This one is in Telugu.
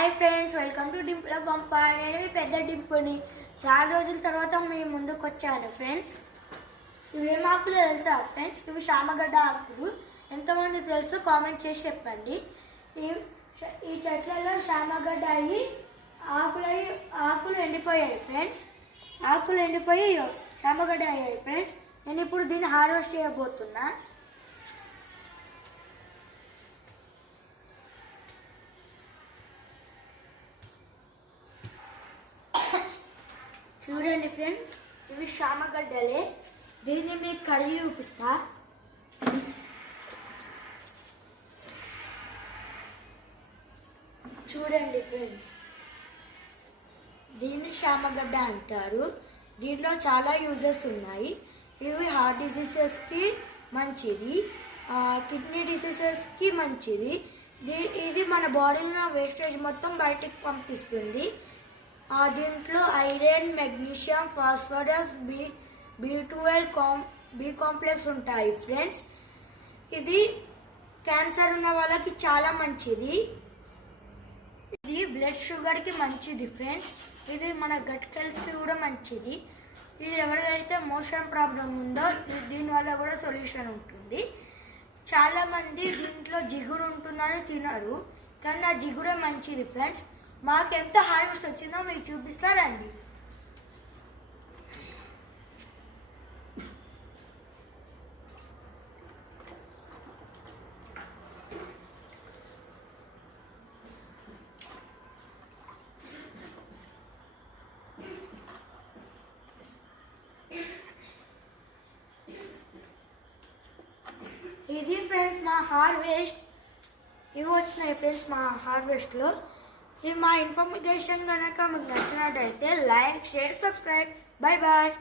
హాయ్ ఫ్రెండ్స్, వెల్కమ్ టు డింపుల పంప. నేను ఈ పెద్ద డింపుని చాలా రోజుల తర్వాత మీ ముందుకు వచ్చాను ఫ్రెండ్స్. ఇవి ఏం ఆకులు తెలుసా ఫ్రెండ్స్? ఇవి శామగడ్డ ఆకులు. ఎంతమంది తెలుసు కామెంట్ చేసి చెప్పండి. ఈ చెట్లలో శామగడ్డ అయ్యి ఆకులు ఎండిపోయాయి ఫ్రెండ్స్. ఆకులు ఎండిపోయి శామగడ్డ అయ్యాయి ఫ్రెండ్స్. నేను ఇప్పుడు దీన్ని హార్వెస్ట్ చేయబోతున్నా. చూడండి ఫ్రెండ్స్, ఇవి శామగడ్డలే. దీన్ని మీకు కడిగి చూపిస్తా. చూడండి ఫ్రెండ్స్, దీన్ని శామగడ్డ అంటారు. దీంట్లో చాలా యూజెస్ ఉన్నాయి. ఇవి హార్ట్ డిసీజెస్కి మంచిది, కిడ్నీ డిసీజెస్కి మంచిది. ఇది మన బాడీలో వేస్టేజ్ మొత్తం బయటికి పంపిస్తుంది. దీంట్లో iron, magnesium, phosphorus, B12, B complex ఉంటాయి ఫ్రెండ్స్. ఇది క్యాన్సర్ ఉన్న వాళ్ళకి చాలా మంచిది. ఇది బ్లడ్ షుగర్కి మంచిది ఫ్రెండ్స్. ఇది మన గట్ హెల్త్కి కూడా మంచిది. ఇది ఎవరికైతే మోషన్ ప్రాబ్లం ఉందో దీనివల్ల కూడా సొల్యూషన్ ఉంటుంది. చాలామంది దీంట్లో జిగురు ఉంటుందని తినరు, కానీ ఆ జిగురే మంచిది ఫ్రెండ్స్. మాకు ఎంత హార్వెస్ట్ వచ్చిందో మీకు చూపిస్తారండి. ఇది ఫ్రెండ్స్ మా హార్వెస్ట్. ఇవి వచ్చినాయి ఫ్రెండ్స్ మా హార్వెస్ట్లో. ఈ మా ఇన్ఫర్మేషన్ కనుక మీకు నచ్చినట్టయితే like, share, subscribe. Bye bye.